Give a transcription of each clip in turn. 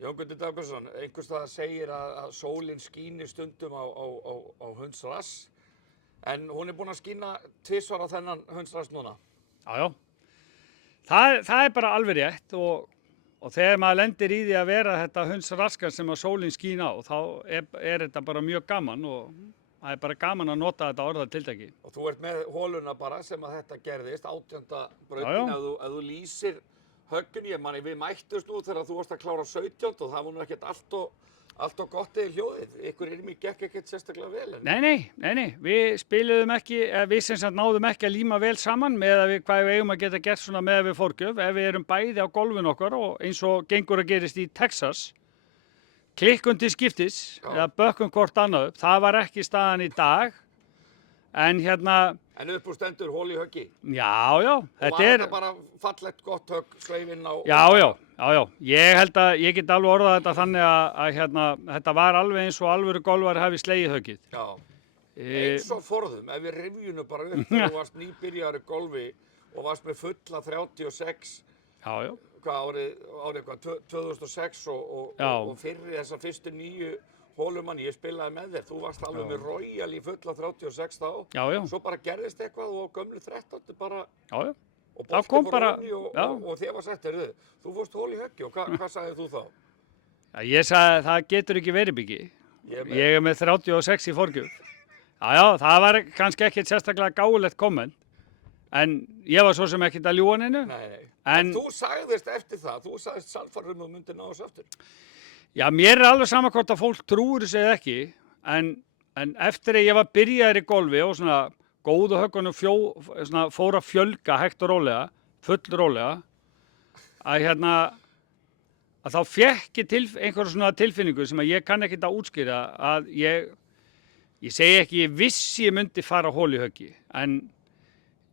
Jón Guðni Dagbjörnsson, einhvers staðar segir að sólin skíni stundum á hundsrass, en hún búin að skína tvisvar á þennan hundsrass núna. Já, já. Það bara alveg rétt og þegar maður lendir í því að vera þetta hundsraskan sem að sólin skín á, þá þetta bara mjög gaman og það bara gaman að nota þetta orðatiltæki. Og þú ert með holuna bara sem að þetta gerðist, 18. brautin, ef þú lýsir höggun, ég manni við mættust nú þegar þú varst að klára 17 og það var nú ekkert allt og gott eða hljóðið. Ykkur mér gekk ekkert sérstaklega vel. Nei, við spiluðum ekki, við sem sagt náðum ekki að líma vel saman með hvað við eigum að geta gert svona með við forgjöf. Ef við erum bæði á golfinu okkar og eins og gengur að gerist í Texas, klikkum til skiptis eða bökkum hvort annað upp. Það var ekki staðan í dag, en En upp úr stendur hol í höggi? Já. Og var þetta bara fallegt gott högg, sveifinn á... Já. Ég held að ég get alveg orðað þetta þannig að þetta var alveg eins og alvöru golfari hafi slegið höggið. Já. Eins og forðum, ef við rifjunum bara upp þegar þú varst nýbyrjari golfi og varst með fulla 36. Já. Hvað árið 2006 og fyrir þessar fyrstu 9 hólumann, ég spilaði með þér, þú varst alveg með Royal í fulla 36 þá. Já. Svo bara gerðist eitthvað og gömlu 13 bara... Já. Og bolti bara honni og þér var sagt, þú fórst hól í höggi og hvað sagðið þú þá? Já, ég sagði það getur ekki verið byggi. Ég með 36 í forgjöf. Já, það var kannski ekkert sérstaklega gáfulegt komment, en ég var svo sem ekkert að ljúga neinu. Nei. En þú sagðist eftir það, þú sagðist sannfærður að myndi ná þessu aftur. Já, mér alveg sama hvort að fólk trúir þessu eða ekki, en eftir að ég var byrjaður í golfi og svona góðu höggunum fór að fjölga hægt og rólega, full rólega, að þá fékk ég einhverja svona tilfinningu sem að ég kann ekkert að útskýra, að ég segi ekki, ég vissi ég myndi fara hól í höggi, en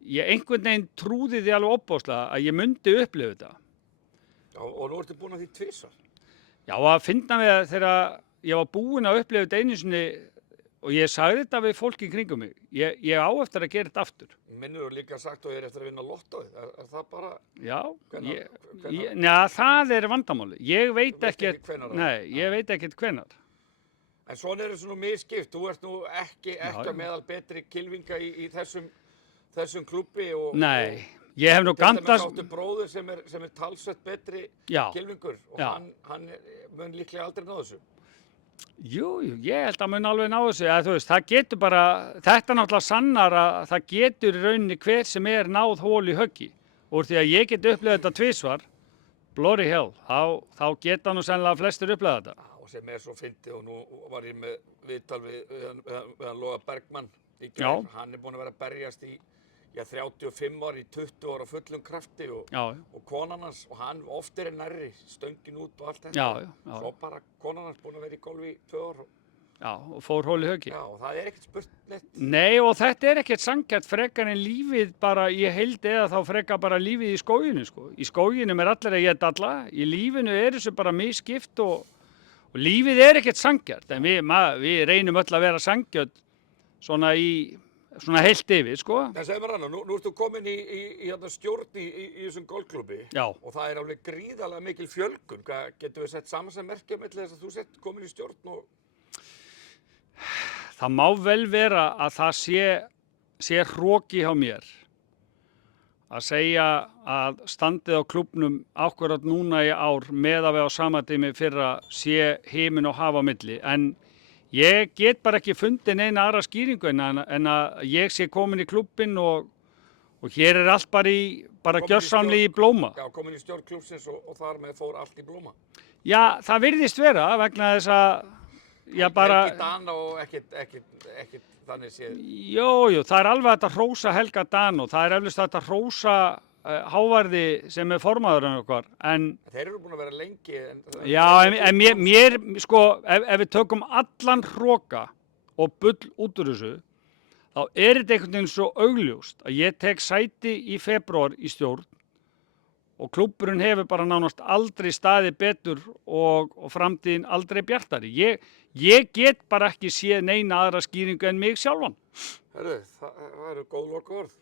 ég einhvern veginn trúði því alveg opbóðslega að ég myndi upplifa þetta. Já, og nú ertu búin að því tvisvar. Já, að finna mig að þegar ég var búinn að upplifa þetta einu sinni og ég sagði þetta við fólki kringum mig. Ég á eftir að gera þetta aftur. Minnur þú líka sagt og ég eftir að vinna lottóið? Er það bara... Já, það vandamáli. Ég veit ekkert hvenær. En svona þetta nú misskipt. Þú ert nú ekki meðal betri kylfinga í þessum klúbbi og... Nei. Ég hef nú gandast... Áttu bróður sem er talsvert betri kylfingur og hann mun líklega aldrei ná þessu. Jú, ég held að mun alveg ná þessu. Þú veist, það getur bara, þetta náttúrulega sannar að það getur í rauninni hver sem náð hól í höggi. Úr því að ég get upplifað þetta tvisvar, bloody hell, þá geta nú sennilega flestir upplifað þetta. Og sem svo fyndið og nú var ég með viðtal við hann Loga Bergmann í gær. Hann búinn að vera að berjast í 35 ár í 20 ára fullum krafti og konan hans og hann oft nærri, stöngin út og allt þetta. Svo bara konan hans búin að vera í golfi í 2 ár. Já, og fór hól í höggi. Já, og það ekkert spurt neitt. Nei, og þetta ekkert sanngjarnt frekar en lífið bara í heild eða þá frekar bara lífið í skóginu, sko. Í skóginum allir að éta alla, í lífinu þessu bara misskipt og lífið ekkert sanngjarnt. En við reynum öll að vera sanngjarnt svona heilt yfir, sko. En segð mér annað, nú ertu komin í stjórn í þessum golfklúbbi og það alveg gríðarlega mikil fjölgun. Getum við sett saman sem merkja milli þess að þú sett komin í stjórn og... Það má vel vera að það sé hroki hjá mér að segja að standið á klúbbnum akkúrat núna í ár með að við á sama tími fyrra sé himinn og haf á milli, en ég get bara ekki fundið neina aðra skýringu en að ég sé komin í klúbbinn og hér allt bara gjörsamlega í blóma. Já, komin í stjórn klúbbsins og þar með fór allt í blóma. Já, það virðist vera vegna þess að Helgi Dan og ekkert þannig séð. Jú, það alveg hægt að hrósa Helga Dan og það eflaust hægt að hrósa Hávarði sem formaðurinn okkar, en... Þeir eru búin að vera lengi. Já, en mér, sko, ef við tökum allan hroka og bull út úr þessu, þá þetta einhvern veginn svo augljóst að ég tek sæti í febrúar í stjórn og klúbburinn hefur bara nánast aldrei staðið betur og framtíðin aldrei bjartari. Ég get bara ekki séð neina aðra skýringu en mig sjálfan. Herðu, það eru góð lokaorð.